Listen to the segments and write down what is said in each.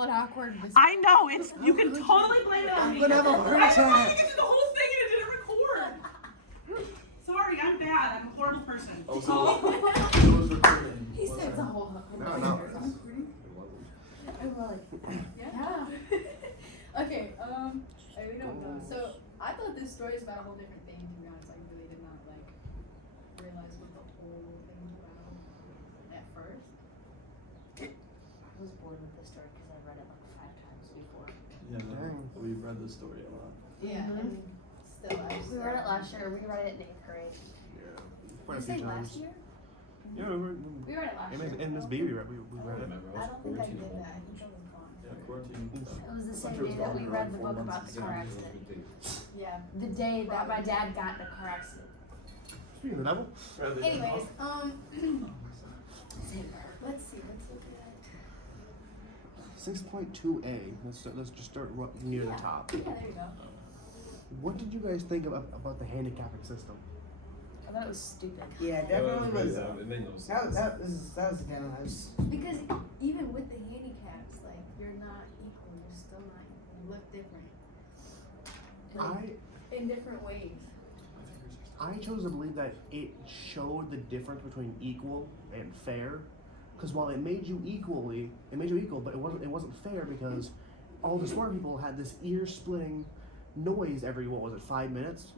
uncomfortable and awkward. I know, it's, you can totally blame it on me. I'm gonna have a heart I tried to attack. get through the whole thing and it didn't record. Sorry, I'm bad. I'm a horrible person. Oh, so it was recording. He said it's a whole No. I'm like, yeah. Okay, I really don't know. So I thought this story is about a whole different thing, to be honest. I really did not like realize what the whole thing was about at first. I was bored with this story because I read it like 5 times before. Yeah, we've read this story a lot. Yeah, and still I was We read it last year. We read it in 8th grade. Yeah. Did Quite you a few say times. last year? Yeah, We read it last year. and Miss B, we read it. I don't think I did that. I think I was gone. Yeah, quarantine. It was the same day that we read the book about the car accident. Yeah. The day that my dad got in a car accident. Speaking of the devil. Anyways, let's see. Let's look at 6.2a. Let's just start near the top. Yeah, there you go. What did you guys think about the handicapping system? I thought it was stupid. Yeah, definitely was. That was kind of nice. Because even with the handicaps, like you're not equal. You're still not equal. You look different. In different ways. I chose to believe that it showed the difference between equal and fair, because while it made you equal, but it wasn't fair because all the smart people had this ear-splitting noise every 5 minutes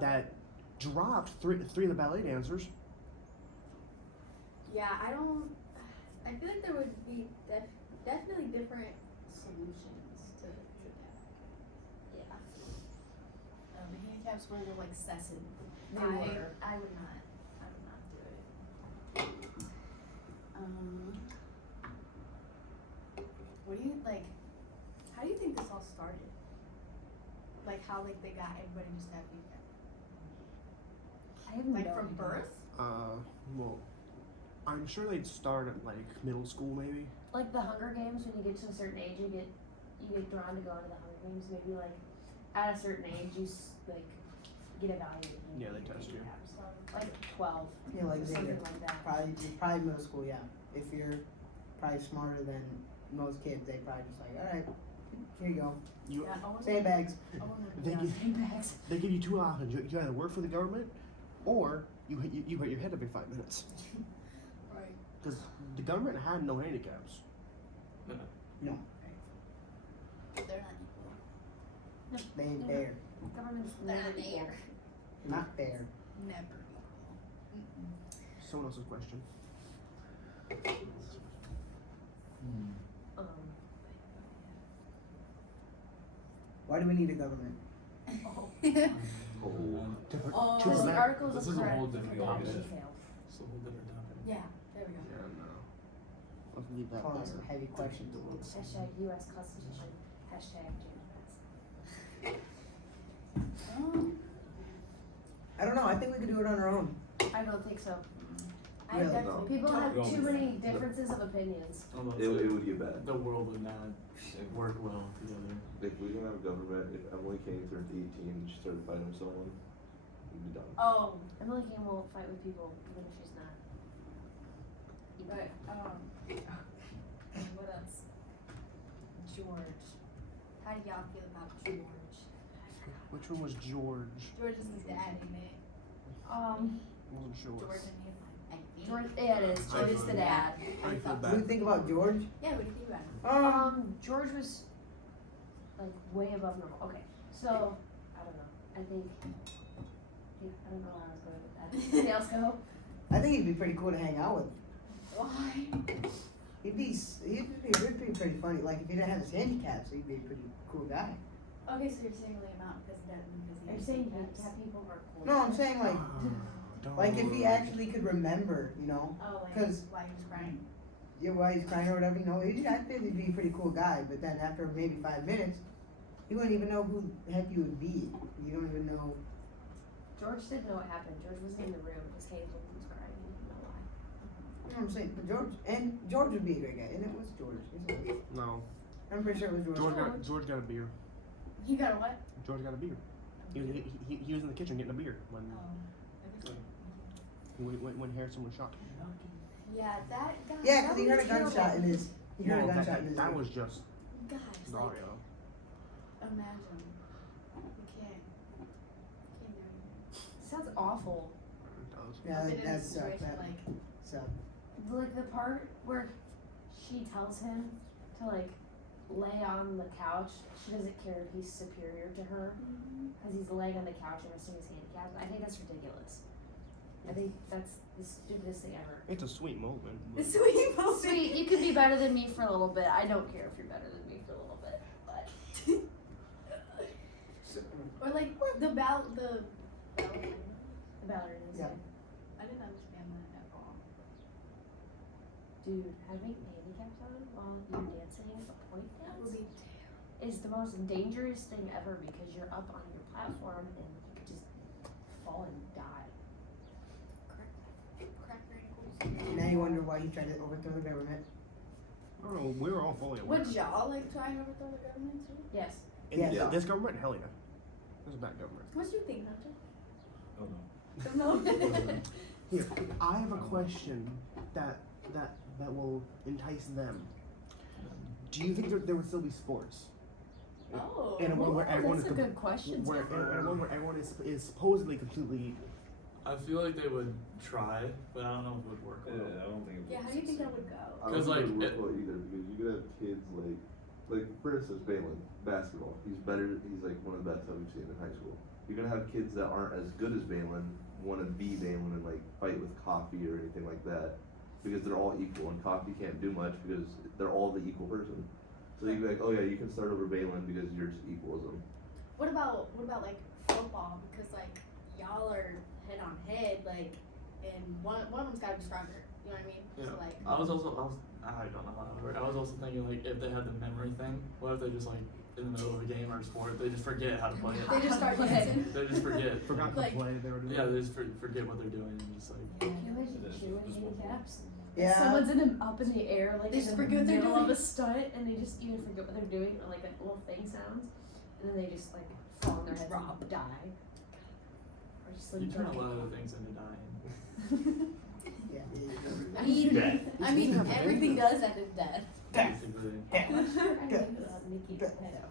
that dropped three of the ballet dancers. Yeah, I feel like there would be definitely different solutions to that. Yeah. The handicaps were like excessive. They were. I would not do it. What do you like? How do you think this all started? Like how like they got everybody just have handicap? I have Like no from idea. birth? Well, I'm sure they'd start at like middle school maybe. Like the Hunger Games, when you get to a certain age, you get drawn to go into the Hunger Games. Maybe like at a certain age, you like get evaluated. Yeah, they test you. Like 12. Yeah, like or Xavier. something like that. Probably middle school, yeah. If you're probably smarter than most kids, they probably just like, all right, here you go. You, Yeah, I wanna- Sandbags. I wanna- They yeah. give- They give you 2 options. You either work for the government, or you hit your head every 5 minutes. Right. Because the government had no handicaps. No, They're not equal. they ain't fair. Government's They're never not equal. fair. Not fair. Never equal. Someone else's question. Why do we need a government? To Oh, to Because the prevent- articles This of is a whole correct different adoption topic. failed. It's a whole different topic. Yeah, there we go. Yeah, no. Let's leave that Calling there. some heavy questions. Hashtag US Constitution. Hashtag James I don't know. I think we could do it on our own. I don't think so. I Really? definitely People have Go. too many differences of opinions. It would get bad. The world would not work well together. If we didn't have a government, if Emily Kane turned 18 and she started fighting someone, we'd be done. Oh, Emily King won't fight with people even if she's not. but what else? George. How do y'all feel about George? Which one was George? George is his dad, ain't it? Wasn't sure. George and him. I think. George, yeah, it is. George is the dad. I feel What do you bad. think about George? Yeah, what do you think about him? George was like way above normal. Okay, so I don't know. I think I don't know where I was going with that. Anybody else go? I think he'd be pretty cool to hang out with. Why? He'd be pretty funny. Like if he didn't have his handicaps, he'd be a pretty cool guy. Okay, so you're singling him out because that because he Are you has saying handicaps? handicap people are cool? No, I'm saying like, Don't. like if he actually could remember, you know, Oh, like 'Cause- why he was crying. yeah, why he's crying or whatever, you know, I think he'd be a pretty cool guy. But then after maybe 5 minutes, you wouldn't even know who the heck you would be. You don't even know. George didn't know what happened. George wasn't in the room. His Hazel was crying. He didn't know why. You know what I'm saying? But George would be a great guy, and it was George. Isn't it? No. I'm pretty sure it was George. George got a beer. He got a what? George got a beer. He was in the kitchen getting a beer when Oh. when Harrison was shot. Yeah, that Yeah, because he heard a terrible. gunshot in his You heard a Well, gunshot in his that ear. was just Guys, like, Dario. imagine. We can't do it. Sounds awful. It does. Yeah, I've been in that a sucked. situation That like, sucked. Like the part where she tells him to like lay on the couch. She doesn't care if he's superior to her because he's laying on the couch and resting his handicapped. I think that's ridiculous. I think that's the stupidest thing ever. It's a sweet moment. but- the sweet moment. Sweet, you could be better than me for a little bit. I don't care if you're better than me for a little bit, but Or like the ballerina. the ballerinas. Yeah. I didn't understand that at all. Dude, having handicaps on while you're dancing a point That would dance be is the most dangerous thing ever because you're up on your platform and you could just fall and die. crack your ankles. Now you wonder why he tried to overthrow the government. I don't know. We were all fully aware. Would y'all like try and overthrow the government too? Yes. And Yes. Yeah. This government, hell yeah. This is a bad government. What do you think, Hunter? Oh no. No. Here, I have a question that will entice them. Do you think there would still be sports? Oh. And a one where everyone That's is a good question. where and a one where everyone is supposedly completely. I feel like they would try, but I don't know if it would work Yeah, well. I don't think. Yeah, how do you think that would go? I don't 'Cause, think like, it would work it- well either because you could have kids like for instance Balin basketball. He's better. He's like one of the best that we've seen in high school. You're gonna have kids that aren't as good as Balin want to be Balin and like fight with Coffee or anything like that because they're all equal and Coffee can't do much because they're all the equal person. So you'd be like, oh yeah, you can start over Balin because you're just equal as them. What about like football? Because like y'all are head on head, like, and one of them's gotta be stronger. You know what I mean? Yeah. So like, I don't know how that would work. I was also thinking like if they had the memory thing, what if they just like in the middle of a game or a sport, they just forget how to play it. they just start dancing. They just forget. Forgot Like- the play they were doing. Yeah, they just forget what they're doing and just like. Can you imagine cheerleading handicaps? Yeah. Someone's up in the air, like They in just the forget what they're middle of doing. a stunt, and they just even forget what they're doing, or like a little thing sounds, and then they just like fall on their heads Drop. and die. Or just like You turn a drop. lot of things into dying. Yeah. I mean, everything does end in death. Basically. I think about Nikki Petto.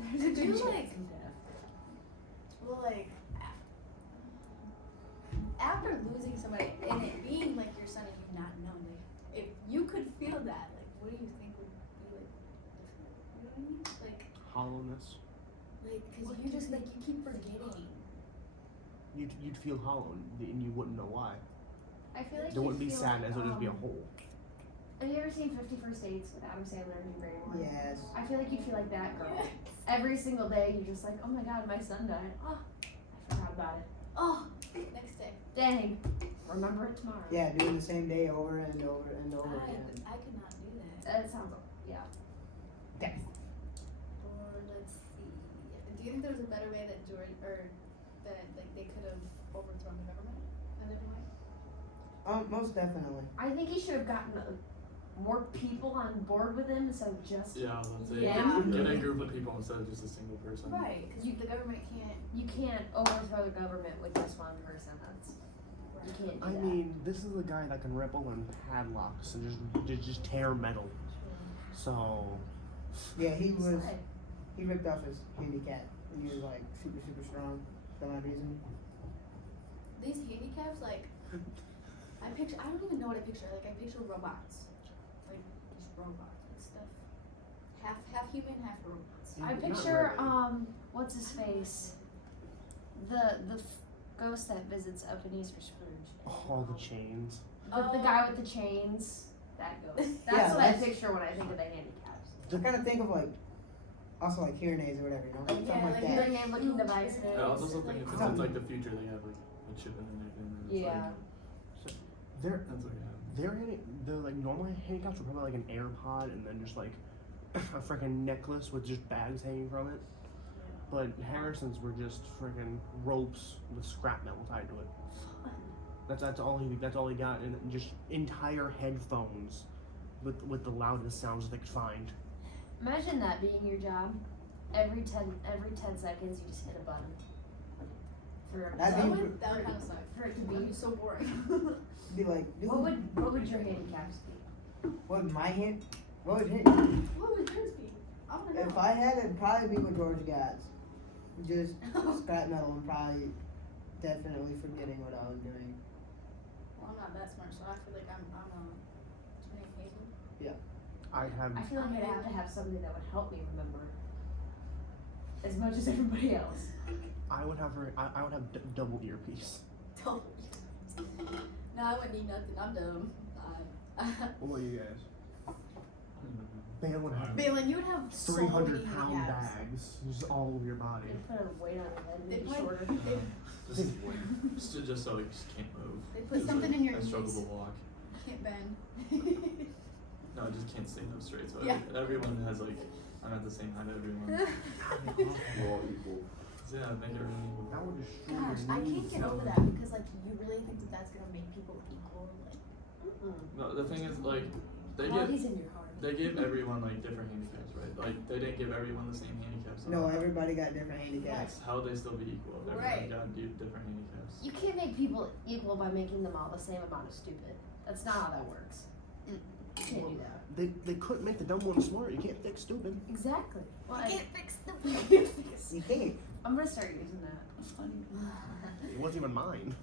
I mean, there's a Could you, good like- chance of death. Well, like after losing somebody and it being like your son and you not knowing, like if you could feel that, like what do you think would be like different? You know what I mean? Hollowness. Like, cause you just like you keep forgetting. You'd feel hollow and you wouldn't know why. I feel like There wouldn't you'd be feel sadness. like, It would just be a hole. Have you ever seen 50 First Dates with Adam Sandler and Drew Barrymore? Yes. I feel like you'd feel like that girl. Every single day, you're just like, oh my god, my son died. Oh, I forgot about it. Oh, next day. Dang. Remember it tomorrow. Yeah, doing the same day over and over and over again. I could not do that. That sounds, yeah. Or let's see. Do you think there was a better way that George or that like they could have overthrown the government a different way? Most definitely. I think he should have gotten more people on board with him instead of just. Yeah, let's say Yeah. get a group of people instead of just a single person. Right, because the government can't. You can't overthrow the government with just one person. That's. You can't do I that. mean, this is a guy that can ripple and padlocks and just tear metal. So Yeah, he was. Slide. He ripped off his handicap and he was like super strong for that reason. These handicaps, like, I don't even know what I picture. Like, I picture robots. Like, just robots and stuff. Half human, half robots. I Not picture really. what's his face, the ghost that visits Ebenezer Scrooge. all the chains. The guy with the chains. That ghost. Yeah, That's what I that's- picture when I think of the handicaps. I kind of think of like, also like hearing aids or whatever, you know, something Yeah, like like that. Hearing aid looking devices. Yeah, I was also thinking since it's like the future, they have like a chip in everything. and it's Yeah. They're Like, that's like they're like normal handcuffs are probably like an AirPod and then just like a freaking necklace with just bags hanging from it. But Harrison's were just freaking ropes with scrap metal tied to it. That's all he got, and just entire headphones with the loudest sounds they could find. Imagine that being your job. Every 10 seconds, you just hit a button. For That'd That be- would kind of suck. for it to That'd be. be so boring. Be like, dude, What would your handicaps be? What my hint? What would hit? What would yours be? I wanna know. If I had it, probably be with George Gads. Just scrap metal and probably definitely forgetting what I was doing. Well, I'm not that smart, so I feel like I'm 20 Hazel. I have. I feel like I'd have to have something that would help me remember as much as everybody else. I would have her. I would have double earpiece. No, I wouldn't need nothing. I'm dumb. What about you guys? Balin would have Balin, you would have so 300 many pound handicaps. bags just all over your body. They put a weight on your head and They make it probably- shorter. Just so you just can't move. They put something in your I knees. struggle to walk. Can't bend. No, I just can't stand up straight. So Yeah. everyone has like, I'm at the same height as everyone. We're all equal. So yeah, make everyone equal. That would destroy Gosh, your I can't knees. get over that because like you really think that that's gonna make people equal. Like, No, the thing is like, they Quality's in your heart. gave everyone like different handicaps, right? Like they didn't give everyone the same handicaps. No, everybody got different handicaps. How would they still be equal? If everyone Right. got different handicaps. You can't make people equal by making them all the same amount of stupid. That's not how that works. You can't do that. They couldn't make the dumb one smart. You can't fix stupid. Exactly. Well, you can't fix the. You can't. I'm gonna start using that. That's funny. It wasn't even mine.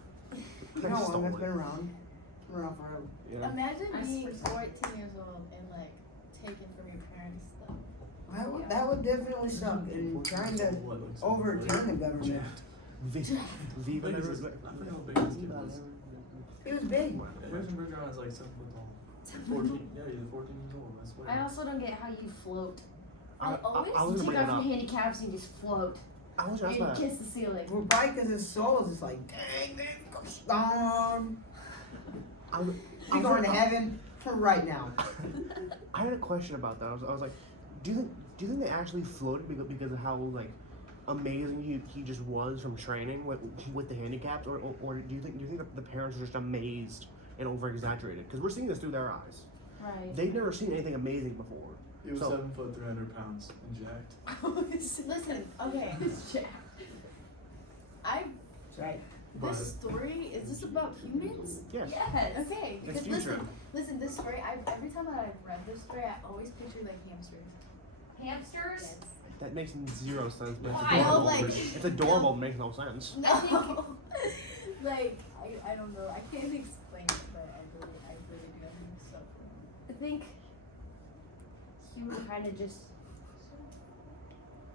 You know one that's been around. Been around forever. Yeah. Imagine I being swear. 14 years old and like taken from your parents' stuff. That would definitely suck. And trying to What looks so overturn the government. Viva big. never. I forget how big this kid was. He was big. Yeah, Harrison Bergeron is like 7 foot tall. 14. Yeah, he's 14 years old. I swear. I also don't get how you float. I always I You was take gonna off bring your it up. handicaps and you just float. I was And just you about. kiss the ceiling. Well, probably because his soul is just like, dang, storm. I You're going to heaven right now. I had a question about that. I was like, do you think they actually floated because of how like amazing he just was from training with the handicaps, or do you think that the parents are just amazed and over exaggerated? Because we're seeing this through their eyes. Right. They've never seen anything amazing before. He was So- 7 foot 300 pounds and jacked. Listen, okay. That's right. But This story is this about humans? Yes. Yes. Okay, It's because future. listen, this story. Every time that I've read this story, I always picture like hamsters. Hamsters? That makes zero sense. But it's Why? adorable. No, like- It's adorable. It makes no sense. No, like I don't know. I can't explain it, but I really do. I think it's so cool. I think human of just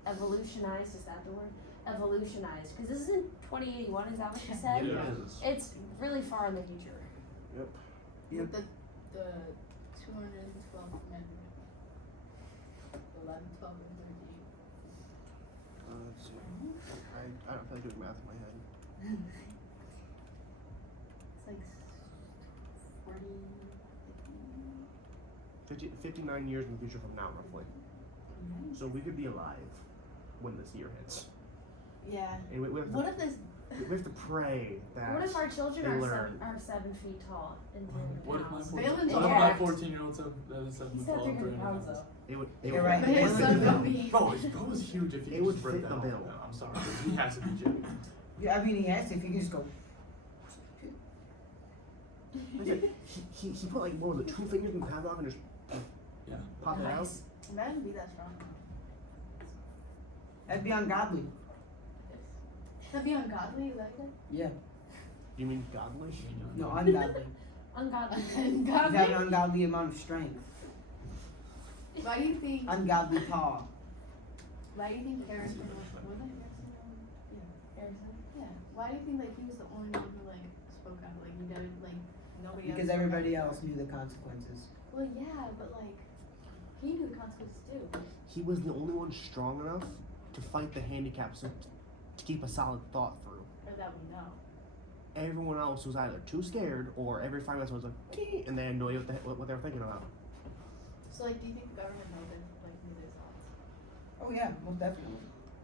evolutionized. Is that the word? Evolutionized. Because this isn't 2081. Is that what you said? yeah. It's really far in the future. Yep. Yep. The 212 amendment, 11, 12, and 13. Let's see. I don't feel like doing math in my head. It's like 40. 59 years in the future from now, roughly. So we could be alive when this year hits. Yeah. And we have to, What if this? we have to pray that. What if our children they are learn. 7 feet tall and 10 What if my pounds? 14 Balin's what if all my right. 14-year-old that is 7 He's foot got tall and 300 pounds 300 pounds? though. It would. You're would- right. But his What son if will be. Bro, he's huge if he It can would just break fit that the whole bill. thing. I'm sorry. He has to be Jimmy. Yeah, I mean, he has to. If he can just go. He put like what was it, 2 fingers in the padlock and just Yeah. pop it out. Nice. Imagine be that strong. That'd be ungodly. That'd be ungodly, like that. Yeah. You mean godly? No, ungodly. Ungodly. He's have an ungodly amount of strength. Why do you think? Ungodly tall. Why do you think Harrison was? Was it Harrison? Yeah. Harrison. Yeah. Why do you think like he was the only one who like spoke out? Like he did like nobody else. Because spoke everybody out? else knew the consequences. Well, yeah, but like he knew the consequences too. He was the only one strong enough to fight the handicaps and to keep a solid thought through. Or that we know. Everyone else was either too scared or every 5 minutes was like, "Tee," and they had no idea what they were thinking about. So like, do you think the government knew their thoughts? Oh yeah, most definitely.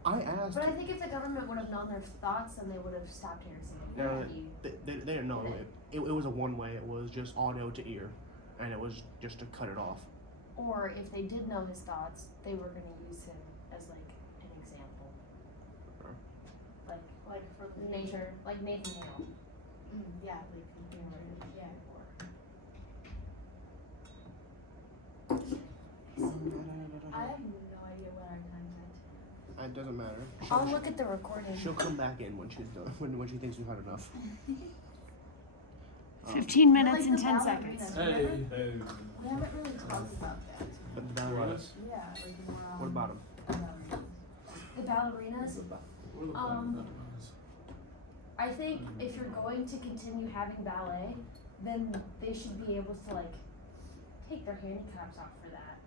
I asked. But I think if the government would have known their thoughts, then they would have stopped Harrison. No, You- they didn't know it was a one way. It was just audio to ear, and it was just to cut it off. Or if they did know his thoughts, they were going to use him as like an example. Sure. Like For the nature, like Nathan Hale. Yeah, like yeah. It doesn't matter. I'll look at the recording. She'll come back in when she's done. When she thinks we've had enough. 15 minutes Like and the 10 ballerinas, seconds. remember? Hey. We haven't really talked about that. But the ballerinas. Yeah, like more on What about them? The ballerinas. What are the ballerinas? I think if you're going to continue having ballet, then they should be able to like take their handicaps off for that.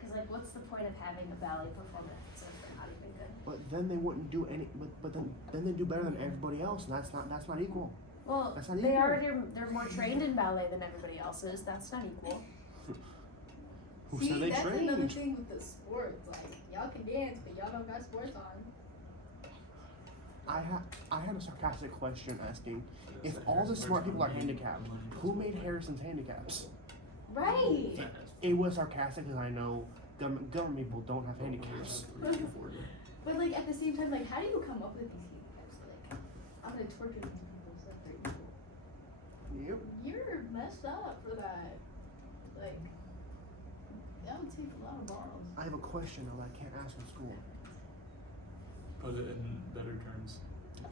Cause like, what's the point of having a ballet performance if they're not even good? But then they wouldn't do any. But then they do better than everybody else, and that's not equal. Well, That's not they equal. they're more trained in ballet than everybody else is. That's not equal. Who See, said they that's another trained? thing with the sports. Like, y'all can dance, but y'all don't got sports on. I had a sarcastic question asking, if all the smart people are handicapped, who made Harrison's handicaps? Right. It was sarcastic because I know government people don't have handicaps. But like at the same time, like how do you come up with these handicaps? Like, I'm gonna torture these people so they're equal. Yep. You're messed up for that. Like, that would take a lot of balls. I have a question though that I can't ask in school. Put it in better terms.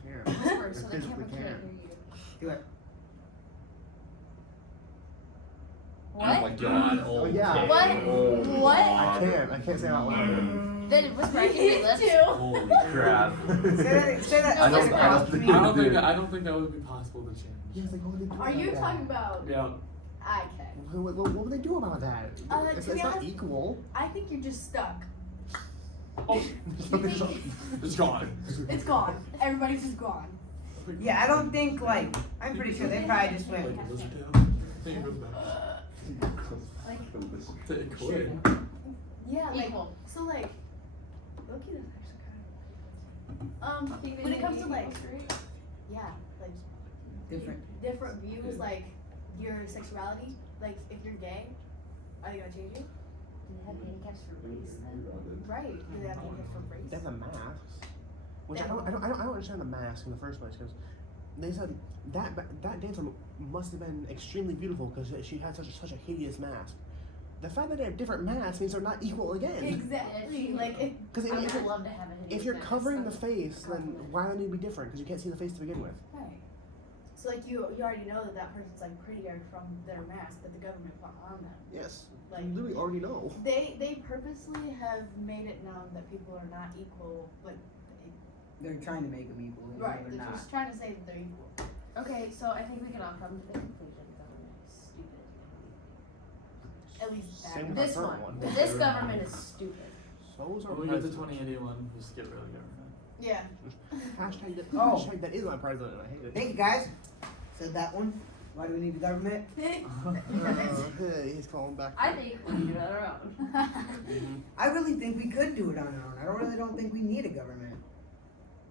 Yeah. Whisper, so I the physically camera can't can't. hear you. Do it. What? Oh my god. Oh, yeah. What? Oh, What? I can't say it out loud. Then whisper, I can hear lips. Holy crap. Say that. I don't say think that I across don't to me. think I don't think that would be possible to change. Yeah, it's like, what would they do Are you about talking that? about? Yeah. I can. What would they do about that? To It's be not honest- equal. I think you're just stuck. Oh, it's gone. It's gone. Everybody's just gone. Yeah, I don't think like I'm pretty sure they probably just went. Like Elizabeth. I think it goes back. It could. Yeah, like Equal. so like. Loki, that's actually kind of. When it comes to like, yeah, like different views, like your sexuality. Like if you're gay, are they gonna change you? Do they have handicaps for race then? Right. Do they have handicaps for race? They have the masks, which I don't understand the mask in the first place because they said that dancer must have been extremely beautiful because she had such a hideous mask. The fact that they have different masks means they're not equal again. Exactly. Like if Because I would love to have a if you're mask. covering the face, then why do they need to be different? Because you can't see the face to begin with. right. So like you already know that person's like prettier from their mask that the government put on them. Yes. Like You literally already know. they purposely have made it known that people are not equal, but They're trying to make them equal. even though right. They're They're not. just trying to say that they're equal. Okay, so I think we can all come to the conclusion government is stupid. At least that. Same with This our one. current one. This government is stupid. So is our When we get to president. 2081, just get rid of the government. Yeah. Hashtag that, Oh. hashtag that is my president. I hate it. Thank you guys. Said that one. Why do we need the government? Hey, he's calling back. I think we can do it on our own. I really think we could do it on our own. I don't think we need a government.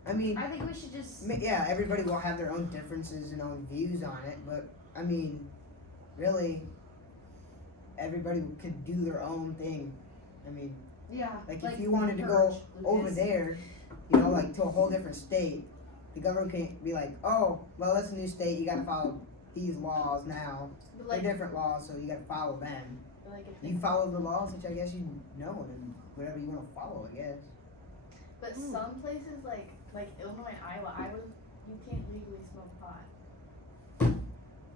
I mean, I think we should just. yeah, everybody will have their own differences and own views on it, but I mean, really, everybody could do their own thing. I mean, Yeah. like if you wanted to go over there, you know, like to a whole different state, the government can't be like, oh, well, that's a new state, you gotta follow these laws now. But They're like, different laws, so you gotta follow them. like if You follow the laws, which I guess you know, and whatever you wanna follow, I guess. but some places like Illinois, Iowa, you can't legally smoke pot.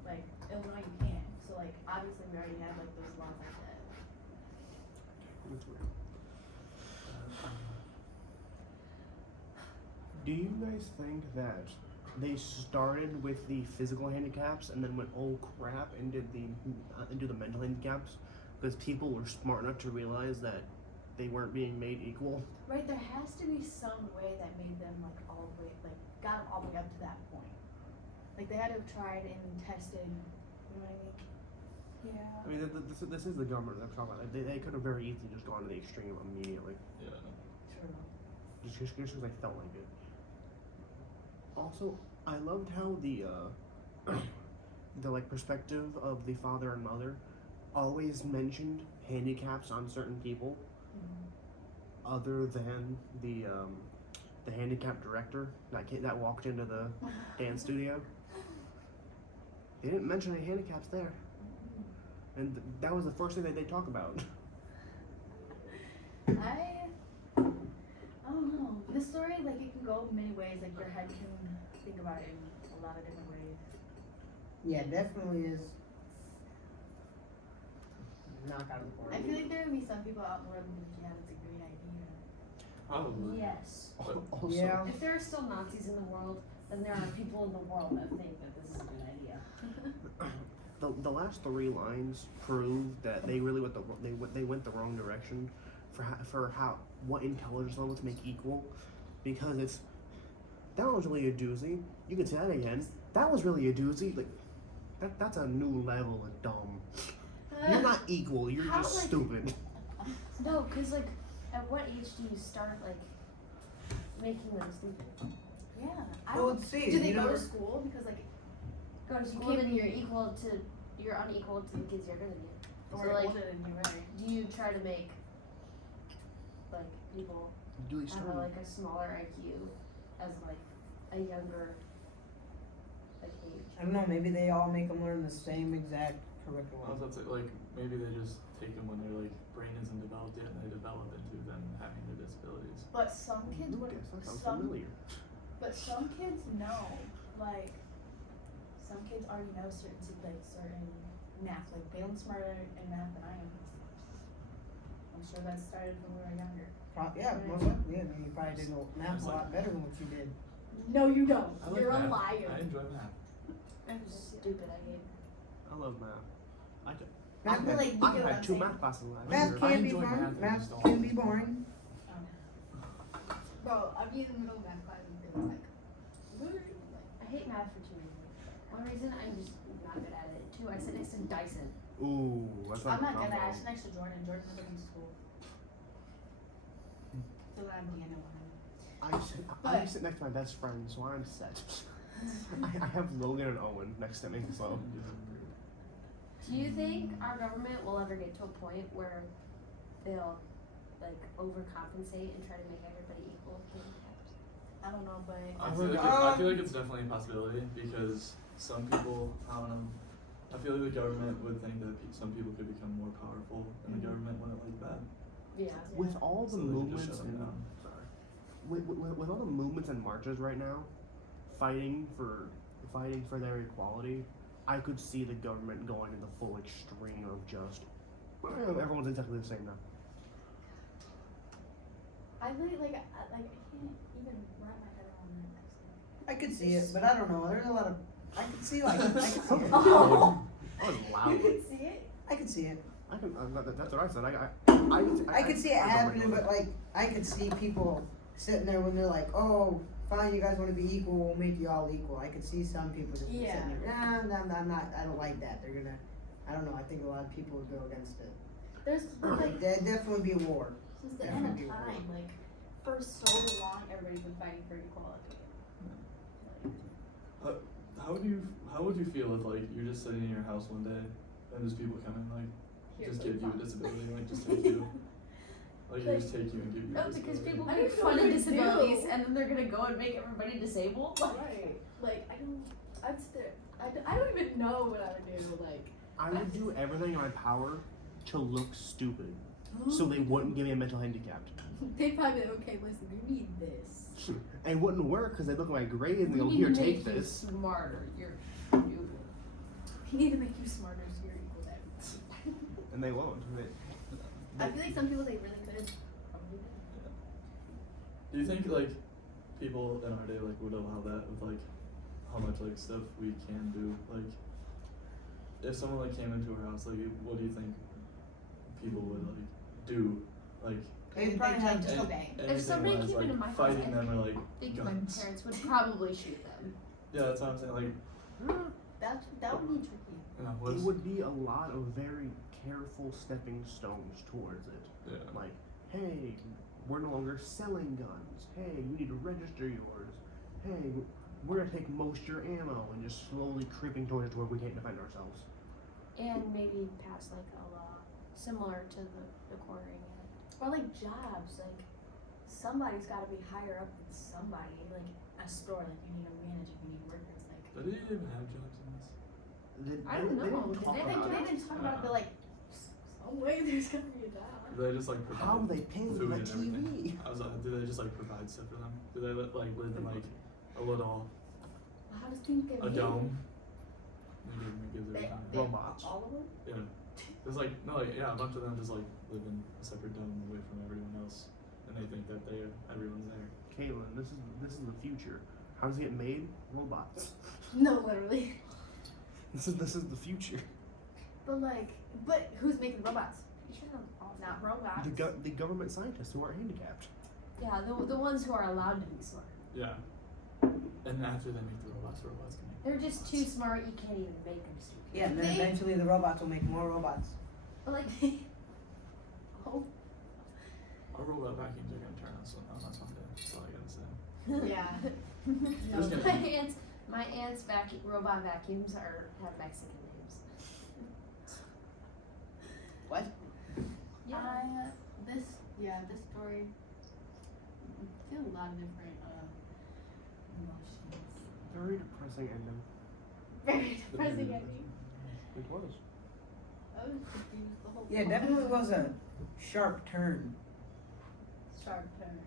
Like Illinois, you can. So like obviously we already have like those laws like that. Do you guys think that they started with the physical handicaps and then went oh crap and did the mental handicaps because people were smart enough to realize that they weren't being made equal? Right, there has to be some way that made them like all the way, like got them all the way up to that point. Like they had to have tried and tested. You know what I mean? Yeah. I mean, this is the government that I'm talking about. They could have very easily just gone to the extreme immediately, Yeah. True. just because they felt like it. Also, I loved how the like perspective of the father and mother always mentioned handicaps on certain people, other than the handicapped director that walked into the dance studio. They didn't mention any handicaps there, and that was the first thing that they talk about. I don't know. story, like it can go many ways. Like your head can think about it in a lot of different ways. Yeah, definitely is. Knock out the board. I feel like there would be some people out in the world who think, yeah, that's a great idea. Probably. Yes. Also, Yeah. If there are still Nazis in the world, then there are people in the world that think that this is a good idea. the last 3 lines prove that they really went the wrong direction for what intelligence levels make equal, because that was really a doozy. You can say that again. That was really a doozy. Like that's a new level of dumb. You're not equal. You're How, just like- stupid. No, because, like, at what age do you start, like, making them stupid? Yeah. I Well, don't. let's see. Do they you go know, to school because like Go to school, can't then be- you're unequal to the kids younger than you. or So, like, older than you, right? do you try to make, like, people Do they have, start? like, a smaller IQ as, like, a younger, like, age? I don't know. Maybe they all make them learn the same exact curriculum. Also, it's like maybe they just take them when their like brain isn't developed yet, and they develop into them having the disabilities. But some kids would. Lucas, that sounds Some. familiar. But some kids know, like, some kids already know certain math. Like, Balen's smarter in math than I am. I'm sure that started when we were younger. Yeah, most likely. Yeah, you probably did math a lot better than what you did. No, you don't. I like You're a math. liar. I enjoy math. I'm stupid, I hate it. I love math. Math, I feel like you I get what had I'm 2 saying. math classes last math year. I can be enjoy fun. math, I Math just don't can like be it. boring. Bro, I've been in the middle of math class and it was like, I hate math for 2 reasons. One reason, I'm just not good at it. 2, I sit next to Dyson. Ooh, that's I'm not a gonna combo. ask next to Jordan. Jordan never comes to school. So I'm Deanna one. I sit next to my best friend, so I'm set. I have Logan and Owen next to me, so. Do you think our government will ever get to a point where they'll, like, overcompensate and try to make everybody equal with handicapped? I don't know, but I feel like it's definitely a possibility because some people, I don't know, I feel like the government would think that some people could become more powerful and the government wouldn't like that. Yeah. With all the So they could movements just shut them and down. with all the movements and marches right now, fighting for their equality, I could see the government going to the full extreme of just everyone's exactly the same now. I really like I can't even wrap my head around that. I could see it, but I don't know. There's a lot of. I could see like. I could see it. That was loud. You can see it. I could see it. That's what I said. I could see it happening, but like I could see people sitting there when they're like, "Oh, fine, you guys want to be equal, we'll make you all equal." I could see some people just Yeah. sitting there. Nah, I'm not. I don't like that. They're gonna. I don't know. I think a lot of people would go against it. There's Like there'd definitely be a war. since the end of time, like for so long, everybody's been fighting for equality. How would you feel if like you're just sitting in your house one day and just people come in like Here's just what give you a fun. disability and like just take you like they just take you and give you a No, because disability. people I make don't know fun what of to disabilities do. and then they're gonna go and make everybody disabled. Right. Like I'd sit there. I don't even know what I would do. Like I would do everything in my power to look stupid, so they wouldn't give me a mental handicap. they'd probably be like, okay, listen, you need this. And it wouldn't work because they look at my grades and they go, We "Here, need to take make you this." smarter. You're stupid. You need to make you smarter so you're equal to everybody. And they won't. I feel like some people they really could. Do you think like people in our day like would allow that with like how much like stuff we can do? Like if someone like came into our house, like what do you think people would like do? Like They'd probably have just any- obey. anything somebody wise, came like into my house, fighting I them or like I think my guns. parents would probably shoot them. Yeah, that's what I'm saying. Like That would be tricky. yeah, It would be a lot of very careful stepping stones towards it. yeah. Like, hey, we're no longer selling guns. Hey, you need to register yours. Hey, we're gonna take most your ammo and just slowly creeping towards it to where we can't defend ourselves. And maybe pass like a law similar to the quartering. Or like jobs, like somebody's got to be higher up than somebody. Like a store, like you need a manager, you need workers. Like But did they even have jobs in this? They I don't know. didn't Did talk they about they it. didn't talk about it, but like some way there's gonna be a job. Do they just like provide How they pay for food the and everything? TV? I was like, do they just like provide stuff for them? Do they like live in like a little How does things get a made? dome? They give They, every time. they, Robots. all of them? Yeah. There's like no like yeah, a bunch of them just like live in a separate dome away from everyone else, and they think that everyone's there. Caitlin, this is the future. How does it get made? Robots. No, literally. This is the future. But who's making robots? You should have all Not robots. The government scientists who aren't handicapped. Yeah, the ones who are allowed to be smart. Yeah. And after they make the robots can make. They're just too smart. You can't even make them stupid. Yeah, and then They- eventually the robots will make more robots. But like, Oh, Our robot vacuums are gonna turn us on someday. That's all I gotta say. yeah. There's No. gonna my aunt's robot vacuums have Mexican names. What? Yeah. This story. I feel a lot of different emotions. Very depressing ending. Very depressing ending. It was. I was confused the whole Yeah, time. definitely was a sharp turn. Sharp turn.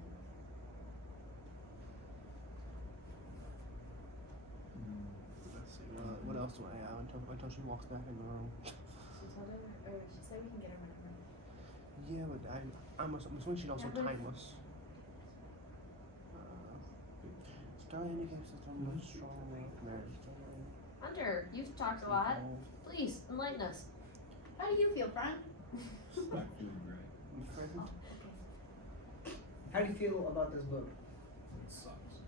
Let's see. What else do I have until she walks back in the room? She told him, or she said we can get her whenever. Yeah, but I'm assuming she's also Remember- timeless. Star handicap system was strong marriage. Hunter, you've talked a lot. Please enlighten us. How do you feel, Frank? Not feeling great. How do you feel about this book? It sucks.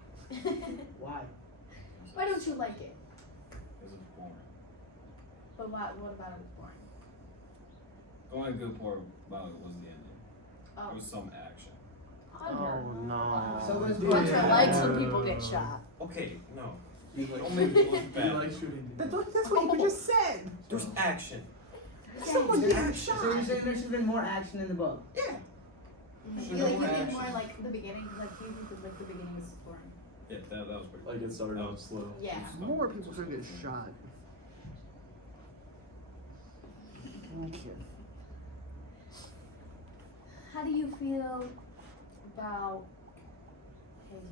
Why? Why don't you like it? Because it's boring. But what about it was boring? The only good part about it was the ending. Oh. There was some action. Hunter. Oh no. So was Hunter Yeah. likes when people get shot. Okay, no. You like, Don't make me look you bad. like shooting. That's what you just said. There's action. Someone So getting shot. you're saying there should have been more action in the book? Yeah. You like it more like the beginning, like you think like the beginning is boring. Yeah, that was pretty Like it started out slow. Yeah. More people should get shot. Okay. How do you feel about Hazel?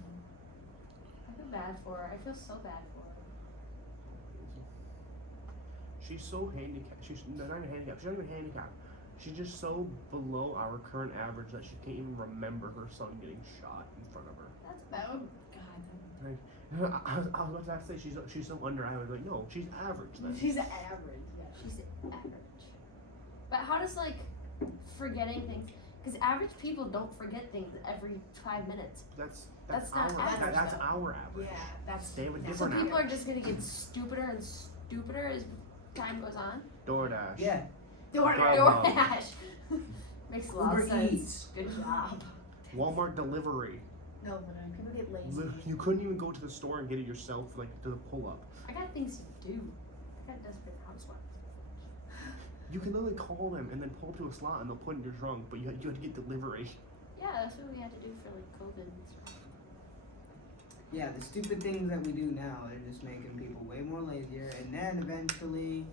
I feel bad for her. I feel so bad for her. She's so handicapped. She's not even handicapped. She's not even handicapped. She's just so below our current average that she can't even remember her son getting shot in front of her. That's That bad. would, God. Right? I was about to say she's so under average. Like no, she's average then. She's average, yeah. She's average. But how does like forgetting things? Because average people don't forget things every 5 minutes. That's That's our not average, that's though. our average. Yeah, that's They have a So different people are average. just gonna get stupider and stupider as time goes on. DoorDash. Yeah. Grubhub. DoorDash. Makes a lot of Uber sense. Eats. Good job. Walmart delivery. No, but people get lazy. You couldn't even go to the store and get it yourself, like to the pull up. I got things to do. I got desperate housewife. You can literally call them and then pull up to a slot and they'll put it in your trunk, but you had to get delivery. Yeah, that's what we had to do for like COVID and stuff. Yeah, the stupid things that we do now, they're just making people way more lazier, and then eventually,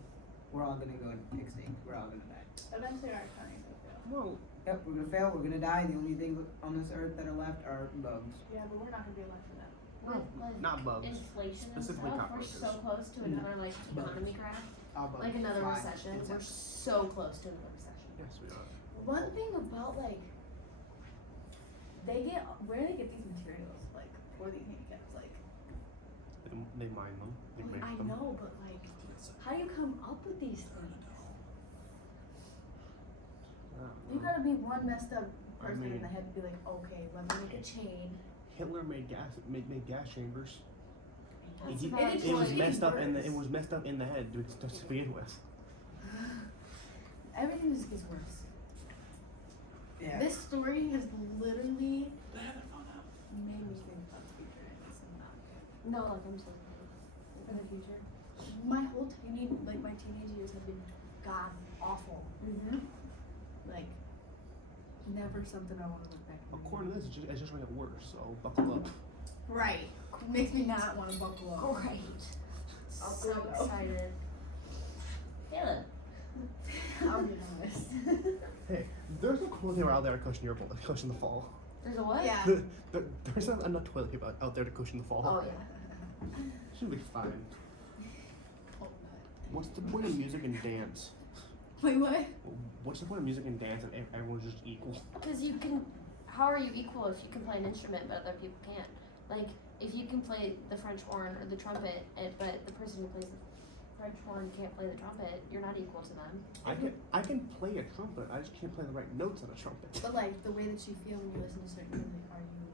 we're all gonna go extinct. We're all gonna die. Eventually our economy will fail. No, Yep, we're gonna fail, we're gonna die, the only things on this earth that are left are bugs. Yeah, but we're not gonna be alive for that. With not bugs. inflation and Specifically stuff, we're so close to another like economy crash, All bugs. like another Fly. recession. We're so close to another recession. Yes, we are. One thing about like, where do they get these materials like for these handicaps? Like, They mine them. They make I them. know, but like, how do you come up with these things? You gotta be one messed up person in the head to be like, okay, let me make a chain. Hitler made gas chambers. That's It, about it was it. messed up in the Worse. head to begin with. Everything just gets worse. Yeah. This story has literally made me think about the future and this is not good. No, like I'm so For the future. My whole my teenage years have been god awful. Mm-hmm. Like, never something I want to look back on. According to this, it's just going to get worse, so buckle up. Right. Makes me not want to buckle up. Great. I'll So go. excited. Caleb. I'll be honest. Hey, there's no toilet paper out there to cushion the fall. There's a what? Yeah. There's not enough toilet paper out there to cushion the fall. Oh yeah. Should be fine. What's the point of music and dance? Wait, what? What's the point of music and dance if everyone's just equal? Because you can. How are you equal if you can play an instrument but other people can't? Like, if you can play the French horn or the trumpet, but the person who plays the French horn can't play the trumpet, you're not equal to them. I can play a trumpet. I just can't play the right notes on a trumpet. But like the way that you feel when you listen to certain music, are you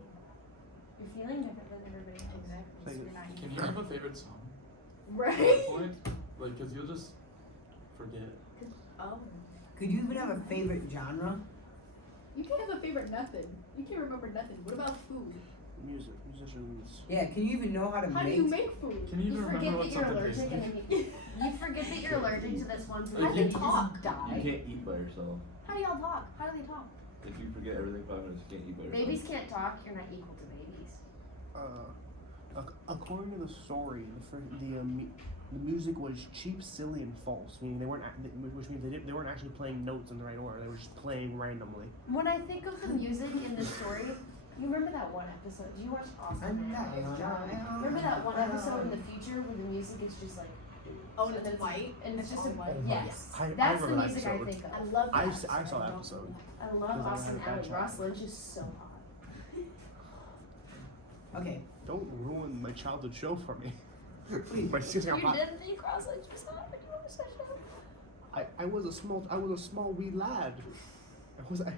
You're feeling different than everybody else. exactly? So you're not Can you have a favorite song? At right? that point? Like, cause you'll just forget. Oh. Could you even have a favorite genre? You can't have a favorite nothing. You can't remember nothing. What about food? Music, musicians. Yeah, can you even know how to How do make? you make food? Can you even You forget remember that what you're something allergic tastes and like? you forget that you're allergic to this one food Like, and you you just talk. You die. can't eat by yourself. How do y'all talk? How do they talk? If you forget everything 5 minutes, you can't eat by yourself. Babies can't talk, you're not equal to babies. According to the story, the music was cheap, silly, and false. Meaning which means they weren't actually playing notes in the right order. They were just playing randomly. When I think of the music in this story, you remember that one episode? Do you watch Austin? Remember that one episode in the future where the music is just like, Oh, and it's white. and it's just all a white. yes. I That's the remember that music I episode. think I of. love that. I saw that don't episode. know I love Because I Austin had a bad Alley. child. Ross Lynch is so hot. Okay, Don't ruin my childhood show for me. Please. By saying I'm You hot. didn't think Ross Lynch was hot when you watched that show? I was a small wee lad. I wasn't.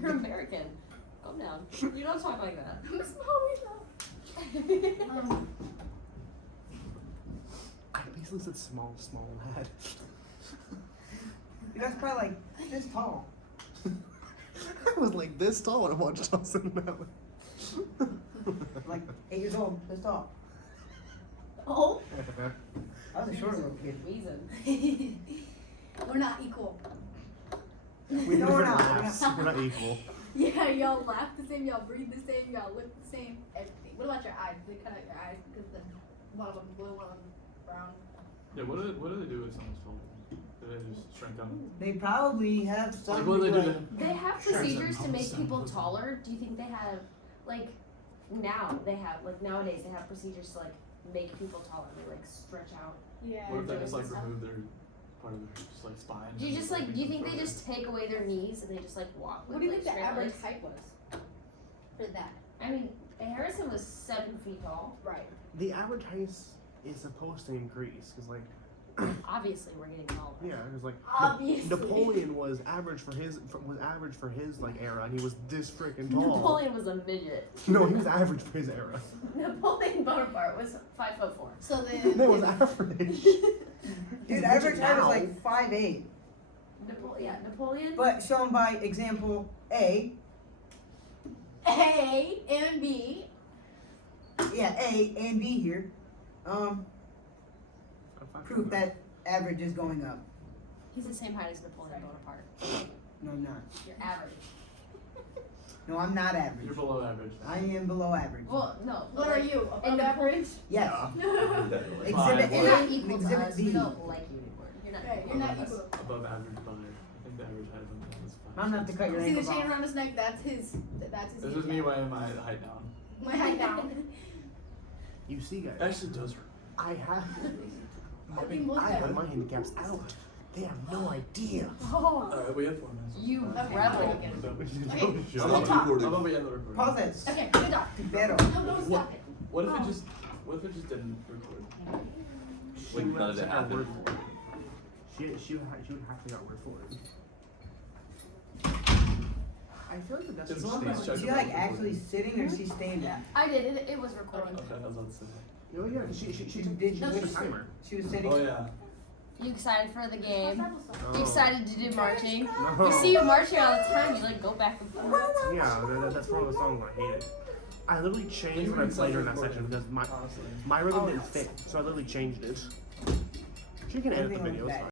You're American. Calm down. You don't talk like that. I'm a small I basically said small lad. you guys probably like this tall. I was like this tall when I watched Austin Alley. Like 8 years old, this tall. Oh. I was a short little kid. Reason. We're not equal. We No, have we're different not. laughs. We're not equal. Yeah, y'all laugh the same, y'all breathe the same, y'all look the same, everything. What about your eyes? Do they cut out your eyes because the one of them blue, one of them brown? Yeah, what do they do with someone's phone? Do they just shrink them? They probably have Like, something what do they do like, then? They have Sure. procedures to make Some- people taller. Do you think they have, like, nowadays they have procedures to, like, make people taller. They, like, stretch out. Yeah. What if they just like stuff. remove their part of their just like spine? Do you and just, like, make do you them think they shorter? just take away their knees and they just, like, walk with, What do you like, think the straight average legs? height was for that? I mean, Harrison was 7 feet tall. Right. The average height is supposed to increase because like Obviously, we're getting taller. yeah, because like Obviously. Napoleon was average for his like era, and he was this freaking tall. Napoleon was a midget. No, he was average for his era. Napoleon Bonaparte was 5'4". So then. That was average. dude, average height is like 5'8". Napoleon. But shown by example A. A and B. Yeah, A and B here. Proof that average is going up. He's the same height as Napoleon Bonaparte. No, I'm not. You're average. No, I'm not average. You're below average. I am below average. Well, no. What are you? And Above average? Yes. Definitely. Exhibit You're not A, equal to Exhibit us. B. We don't like you anymore. You're not. Right, equal you're not to us. equal. Above average by I think the average height of him is 5. I'm gonna have to cut your See the ankles chain off. around his neck? That's his. This is me weighing my height down. My height down. You see, guys, Actually, does hurt. I have I have my handicaps out. They have no idea. Oh, Alright, we have 4 minutes. you Okay, rebel. okay. Okay, Stop Good talk. recording. How about we end the recording? Pause it. Okay, good talk. Pero. No, stop it. What if it just didn't record? Like, none of it happened. She would have to got word for it. I feel like the best It's is one stay- of those Is she like actually sitting or is she standing? I did it. It was recording. Okay, I was about to say. Oh yeah, she Did she you made a just- timer. She was sitting. Oh yeah. You excited for the game? Oh. You excited to do marching? No. We see you marching all the time. You like go back and forth. Yeah, that's one of the songs I hated. I literally changed what I played during that section because my rhythm didn't fit, so I literally changed it. She can edit the Everything video. was It's bad. fine.